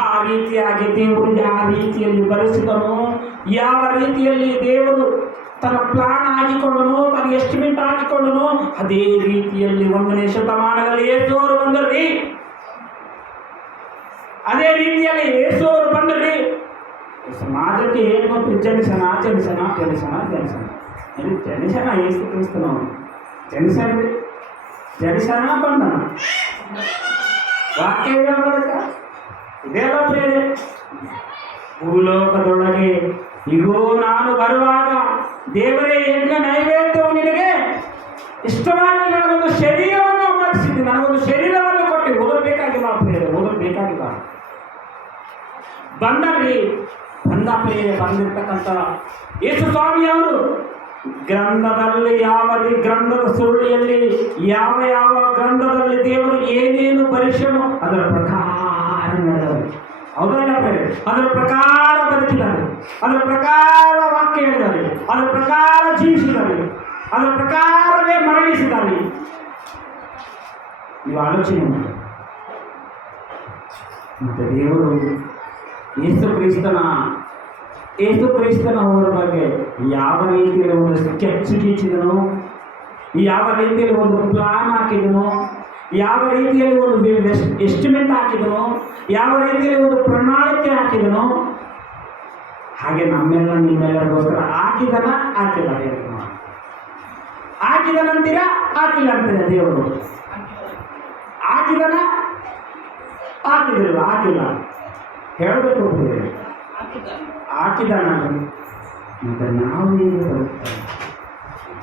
ಆ ರೀತಿಯಾಗಿ ದೇವರು ಯಾವ ರೀತಿಯಲ್ಲಿ ಬರೆಸಿದನೋ, ಯಾವ ರೀತಿಯಲ್ಲಿ ದೇವರು ತನ್ನ ಪ್ಲಾನ್ ಹಾಕಿಕೊಂಡನು, ತನ್ನ ಎಸ್ಟಿಮೇಟ್ ಹಾಕಿಕೊಂಡನು, ಅದೇ ರೀತಿಯಲ್ಲಿ 1ನೇ ಶತಮಾನದಲ್ಲಿ ಯೇಸು ಅವರು ಬಂದರ್ರಿ. ಅದೇ ರೀತಿಯಲ್ಲಿ ಯೇಸು ಅವರು ಬಂದರ್ರಿ. ಸಮಾಜಕ್ಕೆ ಏನು ಗೊತ್ತು? ಜನಿಸನ ಜನಿಸನ ಜನಿಸನ ಜನಿಸನ ಜನಿಸನ ಯೇಸು ಕ್ರಿಸ್ತನವನು ಜನಿಸನ್ರಿ, ಜನಿಸನ ಬಂದನ. ವಾಕ್ಯ ಇದೆಲ್ಲ ಬೇರೆ. ಭೂಲೋಕದೊಳಗೆ ಇಗೋ ನಾನು ಬರುವಾಗ ದೇವರೇ ಯಜ್ಞ ನೈವೇದ್ಯವು ನಿನಗೆ ಇಷ್ಟವಾಗಿ ನನಗೊಂದು ಶರೀರವನ್ನು ಅಮರಿಸಿದ್ದು, ನನಗೊಂದು ಶರೀರವನ್ನು ಕೊಟ್ಟು ಓದಬೇಕಾಗಿಲ್ಲ ಪ್ರೇರೆ, ಓದಬೇಕಾಗಿಲ್ಲ. ಬಂದರಿ, ಬಂದ ಪ್ರೇರೆ, ಬಂದಿರ್ತಕ್ಕಂಥ ಯೇಸು ಸ್ವಾಮಿಯವರು ಗ್ರಂಥದಲ್ಲಿ ಗ್ರಂಥದ ಸುರುಳಿಯಲ್ಲಿ ಯಾವ ಯಾವ ಗ್ರಂಥದಲ್ಲಿ ದೇವರು ಏನೇನು ಬರೆಸನು ಅದರ ಪ್ರಕಾರ ನಡೆದರು. ಹೌದಲ್ಲ ಪ್ರೇರೆ? ಅದರ ಪ್ರಕಾರ ಬದುಕಿದ್ದಾರೆ, ಅದರ ಪ್ರಕಾರ ವಾಕ್ಯ ಹೇಳಿದ್ದಾರೆ, ಅದರ ಪ್ರಕಾರ ಜೀವಿಸಿದ್ದಾರೆ, ಅದರ ಪ್ರಕಾರವೇ ಮರಣಿಸಿದ್ದಾರೆ. ನೀವು ಆಲೋಚನೆ ಮಾಡಿ. ಮತ್ತೆ ದೇವರು ಯೇಸು ಕ್ರಿಸ್ತನ ಅವರ ಬಗ್ಗೆ ಯಾವ ರೀತಿಯಲ್ಲಿ ಒಂದು ಸ್ಕೆಚ್ ಗೀಚಿದನೋ, ಯಾವ ರೀತಿಯಲ್ಲಿ ಒಂದು ಪ್ಲಾನ್ ಹಾಕಿದನೋ, ಯಾವ ರೀತಿಯಲ್ಲಿ ಒಂದು ಎಸ್ಟಿಮೇಟ್ ಹಾಕಿದನೋ, ಯಾವ ರೀತಿಯಲ್ಲಿ ಒಂದು ಪ್ರಣಾಳಿಕೆ ಹಾಕಿದನೋ, ಹಾಗೆ ನಮ್ಮೆಲ್ಲ ನಿಮ್ಮೆಲ್ಲರಿಗೋಸ್ಕರ ಹಾಕಿದನಂತೀರ, ಹಾಕಿಲ್ಲ ಅಂತೀರ ದೇವರು. ಹಾಕಿಲ್ಲ ಹೇಳಬೇಕು ಹಾಕಿದಾನ. ಮತ್ತೆ ನಾವು ಹೇಗೆ ಬದುಕ್ತಾರೆ?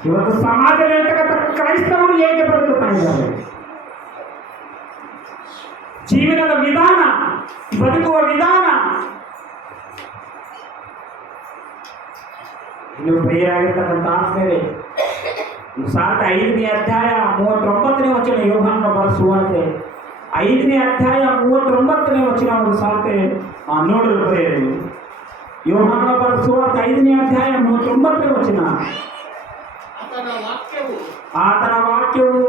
ಇವತ್ತು ಸಮಾಜದಲ್ಲಿ ಇರ್ತಕ್ಕಂಥ ಕ್ರೈಸ್ತವರು ಹೇಗೆ ಬದುಕುತ್ತಾ ಇದ್ದಾರೆ? ಜೀವನದ ವಿಧಾನ, ಬದುಕುವ ವಿಧಾನ. ಇನ್ನು ಪ್ರಿಯರಾಗಿರ್ತಕ್ಕಂಥ ಆತ್ಮೀಯರೇ, 5ನೇ ಅಧ್ಯಾಯ 39ನೇ ವಚನ ಯೋಹಾನನ ಬರೆಸುವಂತೆ 5ನೇ ಅಧ್ಯಾಯ 39ನೇ ವಚನ ಒಂದು ಸಾರ್ತೆ ನೋಡಲು ಪ್ರೇರೆ. ಯೋಹಾನನ ಬರೆಸುವಂತ 5ನೇ ಅಧ್ಯಾಯ 39ನೇ ವಚನ. ಆತನ ವಾಕ್ಯವು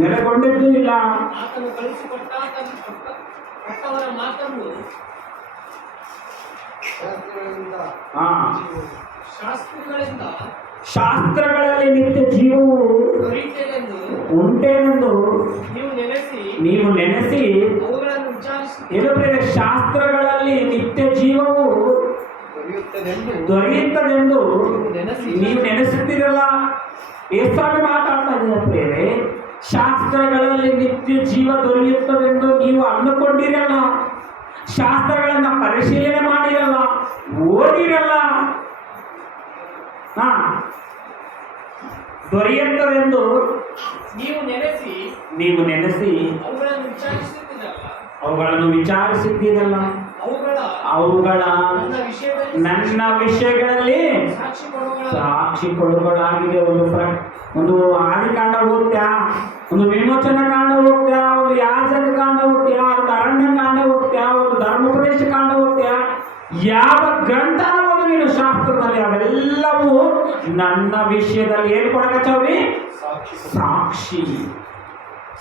ನೆಲೆಗೊಂಡಿದ್ದೂ ಇಲ್ಲ, ಶಾಸ್ತ್ರಗಳಲ್ಲಿ ನಿತ್ಯ ಜೀವವು ಉಂಟೇನೆಂದು ನೀವು ನೆನೆಸಿ. ಶಾಸ್ತ್ರಗಳಲ್ಲಿ ನಿತ್ಯ ಜೀವವು ದೊರೆಯುತ್ತದೆಂದು ನೀವು ನೆನೆಸುತ್ತೀರಲ್ಲ. ಏಸ್ವಾಮಿ ಮಾತಾಡ್ತಾ ಇದ್ದಾರೆ, ಶಾಸ್ತ್ರಗಳಲ್ಲಿ ನಿತ್ಯ ಜೀವ ದೊರೆಯುತ್ತದೆಂದು ನೀವು ಅಂದುಕೊಂಡಿರಲ್ಲ, ಶಾಸ್ತ್ರಗಳನ್ನ ಪರಿಶೀಲನೆ ಮಾಡಿರಲ್ಲ, ಓದಿರಲ್ಲ. ದೊರೆಯುತ್ತದೆಂದು ನೀವು ನೆನೆಸಿ ಅವುಗಳನ್ನು ವಿಚಾರಿಸಿದ್ದೀರಲ್ಲ. ಅವುಗಳ ನನ್ನ ವಿಷಯಗಳಲ್ಲಿ ಸಾಕ್ಷಿ ಕೊಡುಗಳಾಗಿದೆ. ಒಂದು ಆದಿಕಾಂಡ ಓದ್ತ್ಯಾ, ಒಂದು ವಿಮೋಚನ ಕಾಂಡ ಓದ್ತ್ಯಾ, ಒಂದು ಯಾಜಕ ಕಾಂಡ ಓದ್ತ್ಯಾ, ಒಂದು ಅರಣ್ಯ ಕಾಂಡ ಓದ್ತ್ಯಾ, ಒಂದು ಧರ್ಮೋಪದೇಶ ಕಾಂಡ ಓದ್ತ್ಯಾ, ಯಾವ ಗ್ರಂಥನ ಓದು ನೀನು ಶಾಸ್ತ್ರದಲ್ಲಿ, ಅವೆಲ್ಲವೂ ನನ್ನ ವಿಷಯದಲ್ಲಿ ಏನು ಕೊಡಕತ್ತವ್ರಿ?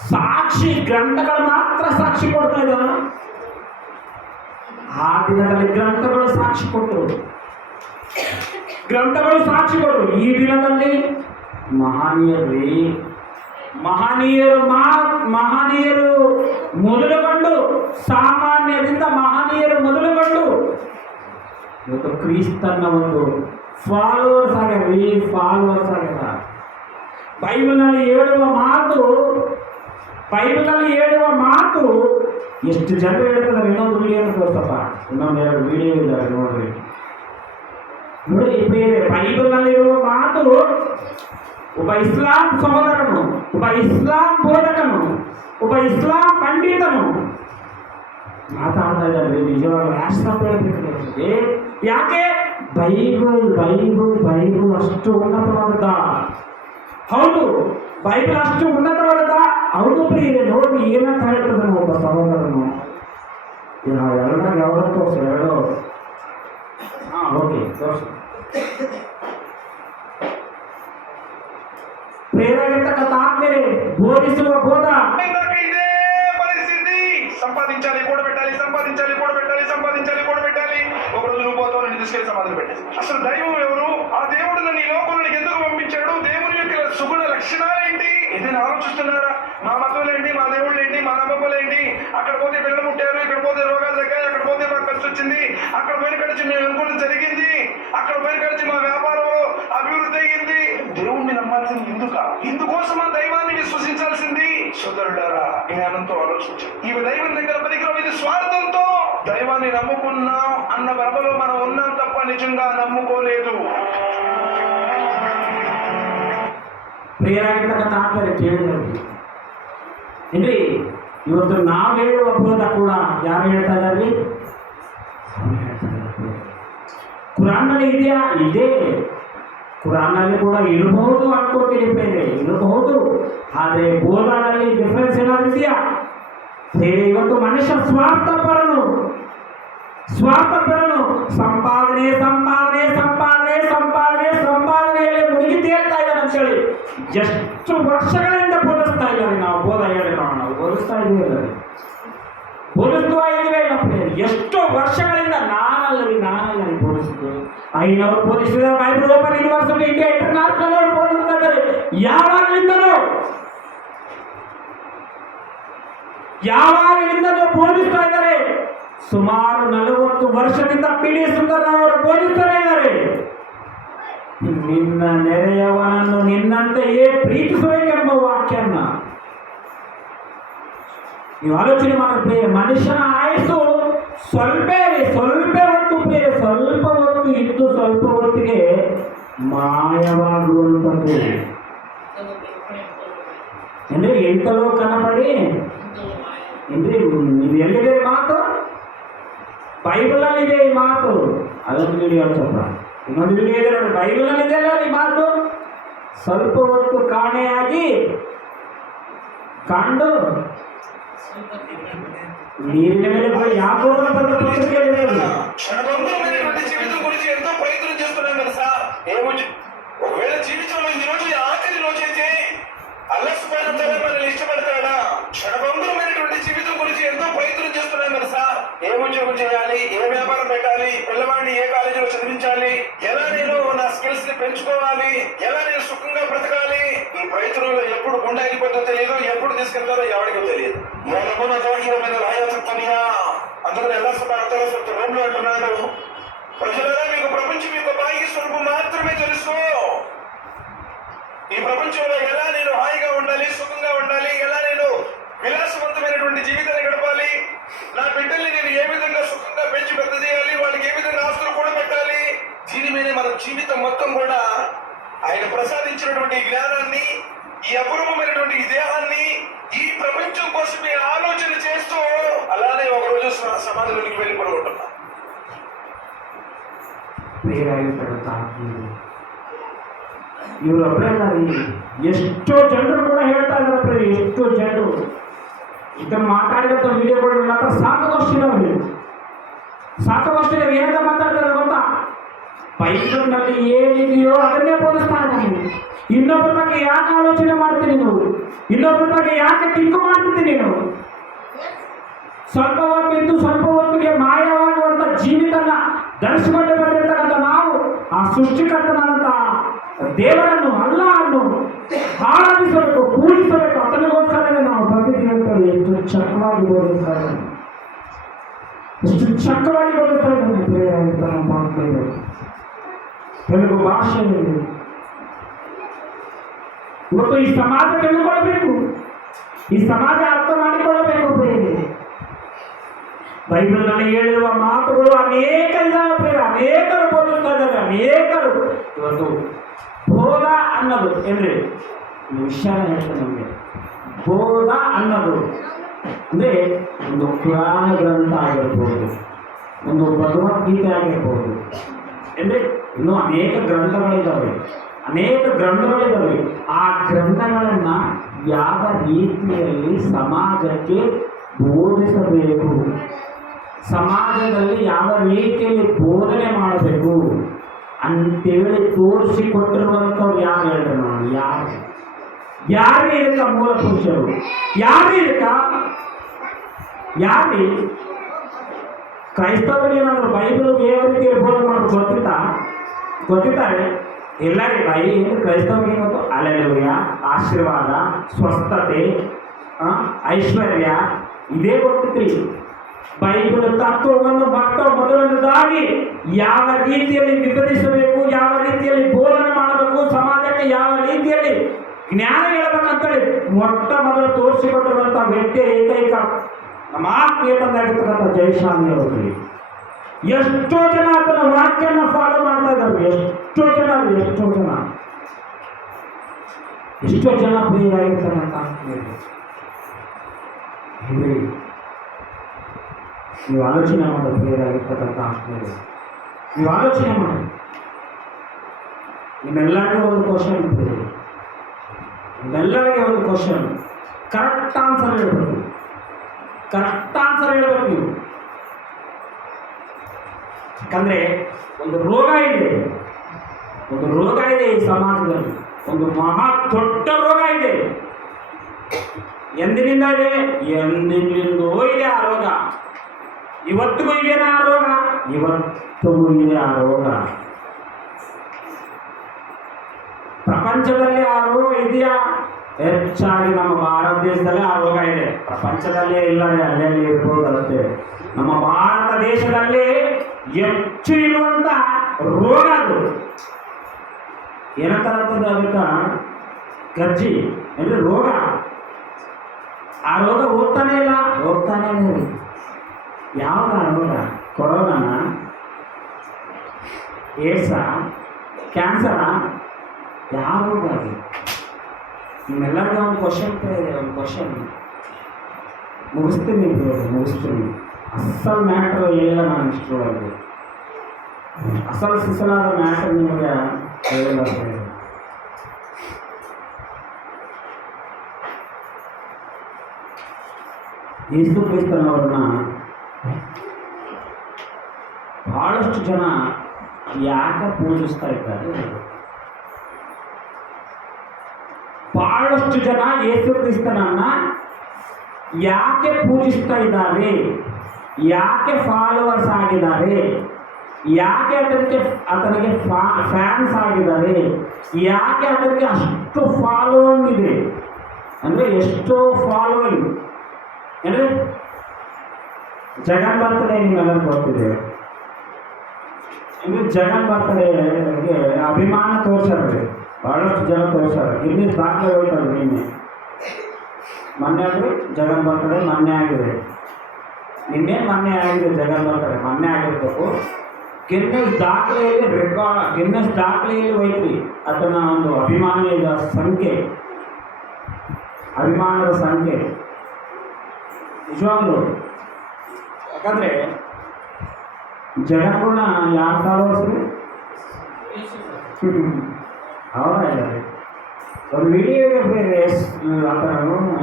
ಸಾಕ್ಷಿ ಗ್ರಂಥಗಳು ಮಾತ್ರ ಸಾಕ್ಷಿ ಕೊಡ್ತಾ ಇದ್ದಾವ. ಆ ದಿನದಲ್ಲಿ ಗ್ರಂಥಗಳು ಸಾಕ್ಷಿ ಕೊಟ್ಟರು. ಈ ದಿನದಲ್ಲಿ ಮಹನೀಯರು ಮೊದಲುಗೊಂಡು, ಸಾಮಾನ್ಯದಿಂದ ಮಹನೀಯರು ಮೊದಲುಗೊಂಡು ಇವತ್ತು ಕ್ರಿಸ್ತನ ಒಂದು ಫಾಲೋವರ್ಸ್ ಆಗ್ಯಾರ. ಬೈಬಲ್ನಲ್ಲಿ ಹೇಳುವ ಮಾತು ಎಷ್ಟು ಜನರು ಹೇಳ್ತಾರೆ. ಇನ್ನೊಂದು ವಿಡಿಯೋನ ತೋರಿಸಪ್ಪ, ಇನ್ನೊಂದು 2 ವಿಡಿಯೋ ಇದ್ದಾರೆ ನೋಡಿ. ಬೈಬಲ್ನಲ್ಲಿರುವ ಮಾತು ಒಬ್ಬ ಇಸ್ಲಾಂ ಸಹೋದರನು, ಒಬ್ಬ ಇಸ್ಲಾಂ ಬೋಧಕನು, ಒಬ್ಬ ಇಸ್ಲಾಂ ಪಂಡಿತನು ಮಾತಾಡ್ತಾ ಇದ್ದಾರೆ. ನಿಜವಾಗ್ಲೂ ಆಶ್ರಮ ಹೇಳ್ಬೇಕಾಗುತ್ತೆ. ಯಾಕೆ? ಬೈಬಲ್ ಅಷ್ಟು ಉನ್ನತವಾದದ್ದ. ಹೌದು, ಬೈಬಲ್ ಅಷ್ಟು ಉನ್ನತವಾದದ್ದ. ಹೌದು ಪ್ರಿಯರೇ, ನೋಡಿ ಏನಂತ ಹೇಳ್ತದೆ ಒಬ್ಬ ಸಹೋದರನು. ಎಲ್ಲ ಯಾವ್ದು ತೋರಿಸು, 2 ಓಕೆ ತೋರಿಸು. ಪ್ರೇರಾಗಿರ್ತಕ್ಕಂಥ ಆತ್ಮೀಯರೇ, ಬೋಧಿಸುವ ಬೋಧ ಇದೇ ಪರಿಸ್ಥಿತಿ సంపాదించాలి, కూడబెట్టాలి, సంపాదించాలి, కూడబెట్టాలి, సంపాదించాలి, కూడబెట్టాలి. ఒక రోజు నువ్వు పోతావు, నేను తీసుకెళ్లి సమాధులు పెట్టేసి. అసలు దైవం ఎవరు? ఆ దేవుడు నన్ను ఈ లోకంలోకి ఎందుకు పంపించాడు? దేవుని యొక్క సుగుణ లక్షణాలు ఏంటి? ఏదైనా ఆలోచిస్తున్నారా? మా మతంలో ఏంటి, మా దేవుళ్ళు ఏంటి, మా నమ్మకాలు ఏంటి? అక్కడ పోతే పిల్లలు ముట్టారు, ఇక్కడ పోతే రోగాలు తగ్గాయి, అక్కడ పోతే మాకు ఖర్చు వచ్చింది, అక్కడ పోయిన కలిసి మేము అనుకున్నది జరిగింది, అక్కడ పోయిన కలిసి మా వ్యాపారంలో అభివృద్ధి అయ్యింది. దేవుణ్ణి నమ్మాల్సింది ఎందుకా? ఇందుకోసం ఆ దైవాన్ని విశ్వసించాల్సింది. సోదరులారా, జ్ఞానంతో ఆలోచించు. ఈ దైవం దగ్గర పరికరం ఇది స్వార్థంతో. దైవాన్ని నమ్ముకున్నాం అన్న భ్రమలో మనం ఉన్నాం తప్ప నిజంగా ನಮ್ಮುಕೋలేదు. ಪ್ರಿಯರಾಗಿರ್ತಕ್ಕ ತಾತ್ಪರ್ಯ ಕೇಳಿದ್ರಿ ಏನ್ರಿ? ಇವತ್ತು ನಾವು ಹೇಳುವ ಬೋಧ ಕೂಡ ಯಾರು ಹೇಳ್ತಾ ಇದ್ದಾರೆ? ಕುರಾನ್ನಲ್ಲಿ ಇದೆಯಾ? ಇದೆ. ಕುರಾನ್ನಲ್ಲಿ ಕೂಡ ಇರಬಹುದು ಅನ್ಕೋತೀನಿ ಬೇರೆ, ಇರಬಹುದು. ಆದರೆ ಬೋಧನಲ್ಲಿ ಡಿಫರೆನ್ಸ್ ಏನಾದ್ರು ಇದೆಯಾ? ಇವತ್ತು ಮನುಷ್ಯ ಸ್ವಾರ್ಥಪರನು, ಸಂಪಾದನೆ ಸಂಪಾದನೆ ಸಂಪಾದನೆ ಸಂಪಾದನೆ ಸಂಪಾದನೆಯಲ್ಲಿ ಮುಳುಗಿ ತೇಲ್ತಾ ಇದ್ದಾನೆ ಅಂತ ಹೇಳಿ ಎಷ್ಟು ವರ್ಷಗಳಿಂದ ಬೋಧಿಸ್ತಾ ಇದ್ದಾರೆ. ನಾವು ಬೋಧ ಹೇಳಿ ನಾವು ಬೋಧಿಸ್ತಾ ಇದ್ದೀವಿ, ಬೋಧಿಸ್ತಾ ಇದ್ದೀವಿ. ಎಷ್ಟೋ ವರ್ಷಗಳಿಂದ ನಾನಲ್ಲರಿ ಬೋಧಿಸಿದ್ದು. 500 ಬೋಧಿಸಿದ Bible open university India international ಅವರು ಬೋಧಿಸ್ತಾ ಇದ್ದಾರೆ. ಯಾವಾಗಿನಿಂದಲೂ ಬೋಧಿಸ್ತಾ ಇದ್ದಾರೆ. ಸುಮಾರು 40 ವರ್ಷದಿಂದ ಪಿ.ಡಿ. ಸುಂದರರಾವ್ ಅವರು ಬೋಧಿಸ್ತಾನೆ ಇದ್ದಾರೆ. ನಿನ್ನ ನೆರೆಯವನನ್ನು ನಿನ್ನಂತೆಯೇ ಪ್ರೀತಿಸಬೇಕೆಂಬ ವಾಕ್ಯನ್ನ ನೀವು ಆಲೋಚನೆ ಮಾಡಿದ್ರೆ ಮನುಷ್ಯನ ಆಯಸ್ಸು ಸ್ವಲ್ಪ ಹೊತ್ತು ಇದ್ದು ಸ್ವಲ್ಪ ಹೊತ್ತಿಗೆ ಮಾಯವಾಗುವಂಥದ್ದು. ಅಂದ್ರೆ ಎಂತಲೋ ಕನಪಡಿ ಏನ್ರಿ? ಇದು ಎಲ್ಲಿದೆ ಮಾತು? ಬೈಬಲಲ್ಲಿ ಇದೆ ಈ ಮಾತು. ಅದೊಂದು ವಿಡಿಯೋ ಸ್ವಲ್ಪ ಇನ್ನೊಂದು ವಿಡಿಯೋ ಇದೆ ನೋಡಿ, ಬೈಬಲಲ್ಲಿ ಇದೆ ಅಲ್ಲ ಈ ಮಾತು. ಸ್ವಲ್ಪ ಹೊತ್ತು ಕಾಣೆಯಾಗಿ ಕಂಡು నీరిన మీద యాకోబుల పత్రిక క్షణభంగురమైనటువంటి జీవితం గురించి ఎంతో ప్రయత్నం చేస్తున్నాం కదా సార్. ఒకవేళ జీవితంలో ఈ రోజు ఆఖరి రోజైతే అల్లసిపోయిన మనల్ని ఇష్టపడతాడా? క్షణభంగురమైనటువంటి జీవితం గురించి ఎంతో ప్రయత్నం చేస్తున్నాం కదా సార్. ఏ ఉద్యోగం చేయాలి, ఏ వ్యాపారం పెట్టాలి, పిల్లవాడిని ఏ కాలేజీలో చదివించాలి, ఎలా నేను నా స్కిల్స్ ని పెంచుకోవాలి, ఎలా నేను సుఖంగా బ్రతకాలి. ఈ ప్రయత్నంలో ఎప్పుడు గుండె అయిపోతుందో తెలియదు, ఎప్పుడు తీసుకెళ్తారో ఎవరికో తెలియదు. అందుకని ఎలా రోమ్ లో అంటున్నాడు, ప్రజలారా మీకు ప్రపంచం యొక్క బాహ్య స్వరూపం మాత్రమే తెలుసు. ఈ ప్రపంచంలో ఎలా నేను హాయిగా ఉండాలి, సుఖంగా ఉండాలి, ఎలా నేను విలాసవంతమైనటువంటి జీవితాన్ని గడపాలి, నా బిడ్డల్ని నేను ఏ విధంగా సుఖంగా పెంచి పెద్ద చేయాలి, వాళ్ళకి ఏ విధంగా ఆస్తులు కూడా పెట్టాలి, దీని మీద మన జీవితం మొత్తం కూడా ఆయన ప్రసాదించినటువంటి జ్ఞానాన్ని, ఈ అపూర్వమైనటువంటి ఈ దేహాన్ని ఈ ప్రపంచం కోసమే ఆలోచన చేస్తూ అలానే ఒకరోజు సమాధిలోకి వెళ్ళి పడుకుంటున్నా. ಇವರು ಅಬ್ರಲ್ಲಾರಿ ಎಷ್ಟೋ ಜನರು ಕೂಡ ಹೇಳ್ತಾ ಇದ್ದಾರೆ. ಎಷ್ಟೋ ಜನರು ಇದನ್ನು ಮಾತಾಡಿದಂಥ ವಿಡಿಯೋಗಳು ಮಾತ್ರ ಸಾಕಷ್ಟು ಏನಂತ ಮಾತಾಡ್ತಾರೆ ಗೊತ್ತಾ? ಬೈಬಲ್ನಲ್ಲಿ ಏನಿದೆಯೋ ಅದನ್ನೇ ಬೋಧಿಸ್ತಾ ಇದ್ದಾನೆ. ಇನ್ನೊಬ್ಬರ ಬಗ್ಗೆ ಯಾಕೆ ಆಲೋಚನೆ ಮಾಡ್ತೀನಿ ನೀವು? ಇನ್ನೊಬ್ಬರ ಬಗ್ಗೆ ಯಾಕೆ ತಿಂಕು ಮಾಡ್ತಿದ್ದೀನಿ ನೀನು? ಸ್ವಲ್ಪ ಹೊತ್ತಿದ್ದು ಸ್ವಲ್ಪ ಹೊತ್ತಿಗೆ ಮಾಯವಾಗುವಂಥ ಜೀವಿತನ ಧರಿಸಿಕೊಂಡು ಬಂದಿರ್ತಕ್ಕಂಥ ನಾವು ಆ ಸೃಷ್ಟಿಕರ್ತನಾದಂಥ ದೇವರನ್ನು, ಅಲ್ಲಾಹನ್ನು ಆರಾಧಿಸಬೇಕು, ಪೂಜಿಸಬೇಕು. ಅದಕ್ಕೋಸ್ಕರನೇ ನಾವು ಬಂದಿದ್ದೀವಿ ಅಂತ ಎಷ್ಟು ಚಕ್ರವಾಗಿ ಬೋಧಿಸ್ತಾರೆ, తెలుగు భాషೆಯಲ್ಲಿ ಇವತ್ತು ಈ ಸಮಾಜ ತಿಳ್ಕೊಳ್ಬೇಕು, ಈ ಸಮಾಜ ಅರ್ಥ ಮಾಡಿಕೊಳ್ಳಬೇಕು. ಬೈಬಲ್ನಲ್ಲಿ ಹೇಳಿರುವ ಮಾತುಗಳು ಅನೇಕ ಇದ್ದಾವೆ, ಅನೇಕರು ಬೋಧಿಸ್ತಾ ಇದ್ದಾರೆ. ಅನೇಕರು ಇವತ್ತು ಬೋಧ ಅನ್ನೋದು ಏನ್ರಿ ವಿಷಯ ಹೇಳ್ತಾರೆ ನಮಗೆ. ಬೋಧ ಅನ್ನೋದು ಅಂದರೆ ಒಂದು ಪುರಾಣ ಗ್ರಂಥ ಆಗಿರ್ಬೋದು, ಒಂದು ಭಗವದ್ಗೀತೆ ಆಗಿರ್ಬೋದು, ಅಂದರೆ ಇನ್ನೂ ಅನೇಕ ಗ್ರಂಥಗಳಿದ್ದಾವೆ. ಆ ಗ್ರಂಥಗಳನ್ನು ಯಾವ ರೀತಿಯಲ್ಲಿ ಸಮಾಜಕ್ಕೆ ಬೋಧಿಸಬೇಕು, ಸಮಾಜದಲ್ಲಿ ಯಾವ ರೀತಿಯಲ್ಲಿ ಬೋಧನೆ ಮಾಡಬೇಕು ಅಂತೇಳಿ ತೋರಿಸಿಕೊಟ್ಟಿರುವಂಥವ್ರು ಯಾರು ಹೇಳ್ರಿ ನೋಡಿ? ಯಾರು ಇದಕ್ಕ ಮೂಲ ಪುರುಷರು? ಯಾರು ಇದಕ್ಕ ಯಾರಿ ಕ್ರೈಸ್ತವರಿಗೆ ಏನಾದ್ರು ಬೈಬಲ್ ಯಾವ ರೀತಿ ಬೋಧನೆ ಮಾಡೋದು ಗೊತ್ತಿದ್ದಾರೆ ಎಲ್ಲರೂ ಬೈ ಕ್ರೈಸ್ತವರಿಗೆ ಮತ್ತು ಅಲೆಲೂಯ, ಆಶೀರ್ವಾದ, ಸ್ವಸ್ಥತೆ, ಐಶ್ವರ್ಯ ಇದೇ ಗೊತ್ತಿತ್ರಿ. ಬೈಬಲ್ ತತ್ವವನ್ನು ಮೊದಲನೇದಾಗಿ ಯಾವ ರೀತಿಯಲ್ಲಿ ವಿಭಜಿಸಬೇಕು, ಯಾವ ರೀತಿಯಲ್ಲಿ ಬೋಧನೆ ಮಾಡಬೇಕು, ಸಮಾಜಕ್ಕೆ ಯಾವ ರೀತಿಯಲ್ಲಿ ಜ್ಞಾನ ಹೇಳ್ಬೇಕಂತೇಳಿ ಮೊದಲು ತೋರಿಸಿಕೊಟ್ಟಿರುವಂಥ ವ್ಯಕ್ತಿ ಏಕೈಕ ನಮ್ಮ ಆತ್ಮೀಯತಂದಾಗಿರ್ತಕ್ಕಂಥ ಜಯಸ್ವಾಮಿ ಅವರು. ಎಷ್ಟೋ ಜನ ಆತನ ವಾಕ್ಯನ ಫಾಲೋ ಮಾಡ್ತಾ ಇದ್ದಾರೆ. ಎಷ್ಟೋ ಜನ ಪ್ರಿಯರಾಗಿರ್ತಕ್ಕಂಥ ನೀವು ಆಲೋಚನೆ ಮಾಡೋ ಪ್ರಿಯರಾಗಿರ್ತಕ್ಕಂಥ ಆತ್ಮೀಯರು, ನೀವು ಆಲೋಚನೆ ಮಾಡಿ. ನಿಮ್ಮೆಲ್ಲರಿಗೂ ಒಂದು ಕ್ವಶನ್ ಇರ್ತದೆ, ನಿಮ್ಮೆಲ್ಲರಿಗೆ ಒಂದು ಕ್ವಶನ್. ಕರೆಕ್ಟ್ ಆನ್ಸರ್ ಹೇಳ್ಬೇಕು ನೀವು. ಯಾಕಂದ್ರೆ ಒಂದು ರೋಗ ಇದೆ ಈ ಸಮಾಜದಲ್ಲಿ, ಒಂದು ಮಹಾ ದೊಡ್ಡ ರೋಗ ಇದೆ. ಎಂದಿನಿಂದ ಇದೆ? ಎಂದಿನಿಂದೋ ಇದೆ ಆ ರೋಗ. ಇವತ್ತಿಗೂ ಇದೆಯಾ ಆ ರೋಗ? ಇವತ್ತಿಗೂ ಇದೆ ಆ ರೋಗ. ಪ್ರಪಂಚದಲ್ಲಿ ಆ ರೋಗ ಇದೆಯಾ? ಹೆಚ್ಚಾಗಿ ನಮ್ಮ ಭಾರತ ದೇಶದಲ್ಲೇ ಆ ರೋಗ ಇದೆ. ಪ್ರಪಂಚದಲ್ಲೇ ಇಲ್ಲದೆ ಅಲ್ಲಲ್ಲಿ ಇರ್ಬೋದಂತೆ. ನಮ್ಮ ಭಾರತ ದೇಶದಲ್ಲಿ ಹೆಚ್ಚು ಇರುವಂತ ರೋಗ ಅದು. ಏನಂತಾರಂತಂದ್ರೆ ಅದಕ್ಕೆ ಗಜ್ಜಿ ಅಂದ್ರೆ ರೋಗ. ಆ ರೋಗ ಹೋಗ್ತಾನೆ ಇಲ್ಲ. ಯಾವಾಗ ಆ ರೋಗ? ಕೊರೋನಾನ, ಏಡ್ಸ, ಕ್ಯಾನ್ಸರ, ಯಾವ ರೋಗ ಅದು? ನಿಮ್ಮೆಲ್ಲರಿಗೂ ಒಂದು ಕ್ವಶನ್ ಮುಗಿಸ್ತೀನಿ. ಅಸಲ್ ಮ್ಯಾಟ್ರ್ ಹೇಳಿಲ್ಲ ನಾನು ಇಷ್ಟರೊಳಗೆ. ಅಸಲ್ ಸಿಸಲಾದ ಮ್ಯಾಟ್ರ್ ನಿಮಗೆ ಹೇಳಿಲ್ಲ. ಯೇಸು ಕ್ರಿಸ್ತನವ್ರನ್ನ ಬಹಳಷ್ಟು ಜನ ಯಾಕೆ ಪೂಜಿಸ್ತಾ ಇದ್ದಾರೆ? ಬಹಳಷ್ಟು ಜನ ಯೇಸು ಕ್ರಿಸ್ತನನ್ನ ಯಾಕೆ ಪೂಜಿಸ್ತಾ ಇದ್ದಾರೆ? ಯಾಕೆ ಫಾಲೋವರ್ಸ್ ಆಗಿದ್ದಾರೆ? ಯಾಕೆ ಆತನಿಗೆ ಫ್ಯಾನ್ಸ್ ಆಗಿದ್ದಾರೆ? ಯಾಕೆ ಆತನಿಗೆ ಅಷ್ಟು ಫಾಲೋವಿಂಗ್ ಇದೆ? ಅಂದರೆ ಎಷ್ಟೋ ಫಾಲೋವಿಂಗ್ ಅಂದರೆ ಜಗನ್ ಬರ್ತಡೇ ನಿಮ್ಮೆಲ್ಲರೂ ಗೊತ್ತಿದೆ. ಅಂದರೆ ಜಗನ್ ಬರ್ತಡೇಗೆ ಅಭಿಮಾನ ತೋರಿಸ್ತಾರೆ, ಬಹಳಷ್ಟು ಜನ ತೋರಿಸ್ತಾರೆ. ಇಲ್ಲಿ ದಾಖಲೆ ಹೋಗ್ತಾರೆ. ಮೊನ್ನೆ ಆದರೆ ಜಗನ್ ಬರ್ತಡೇ ಮೊನ್ನೆ ಆಗಿದೆ. ಮೊನ್ನೆ ಆಗಿದೆ ಜಗನ್ ಬರ್ತಡೇ ಮೊನ್ನೆ ಆಗಿರ್ಬೇಕು. ಗಿನ್ನೆಸ್ ದಾಖಲೆಯಲ್ಲಿ ಹೋಯ್ತು ಅದನ್ನ ಒಂದು ಅಭಿಮಾನದ ಸಂಖ್ಯೆ ನಿಜವಾಗ್ಲು. ಯಾಕಂದ್ರೆ ಜಗನ್ಗುಣ ಯಾರು ಫಾಲೋವರ್ಸ್ ಅವರ ಇದ್ದಾರೆ. ಒಂದು ವಿಡಿಯೋಗೆ ಬೇರೆ ಆತನ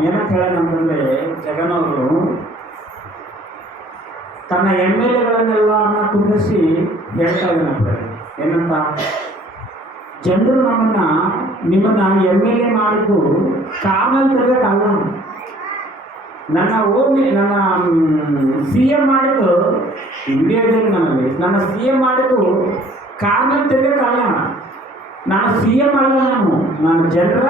ಏನಂತ ಹೇಳೋಣಂತಂದ್ರೆ, ಜಗನ್ ಅವರು ತನ್ನ MLAಗಳನ್ನೆಲ್ಲ ಕುಂದಿಸಿ ಹೇಳ್ತಾ ಇದ್ದಾನೆ. ಏನಂತ? ಜನರು ನಿಮ್ಮನ್ನ MLA ಮಾಡಿದ್ದು ಕಾಮಲ್ಲಿ ತಿರ್ಬೇಕಲ್ಲ. ನನ್ನ CM ಮಾಡಿದ್ದು ಇಂಡಿಯಾದಲ್ಲಿ ನನ್ನ CM ಮಾಡಿದ್ದು ಕಾಮಲ್ಲಿ ತಿರ್ಬೇಕಲ್ಲ. ನಾನು CM ಅಲ್ಲ, ನಾನು ಜನರ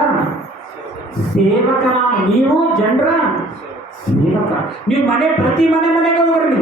ಸೇವಕ. ನೀವು ಜನರ ಸೇವಕ. ನೀವು ಪ್ರತಿ ಮನೆಗೆ ಹೋಗ್ರಿ.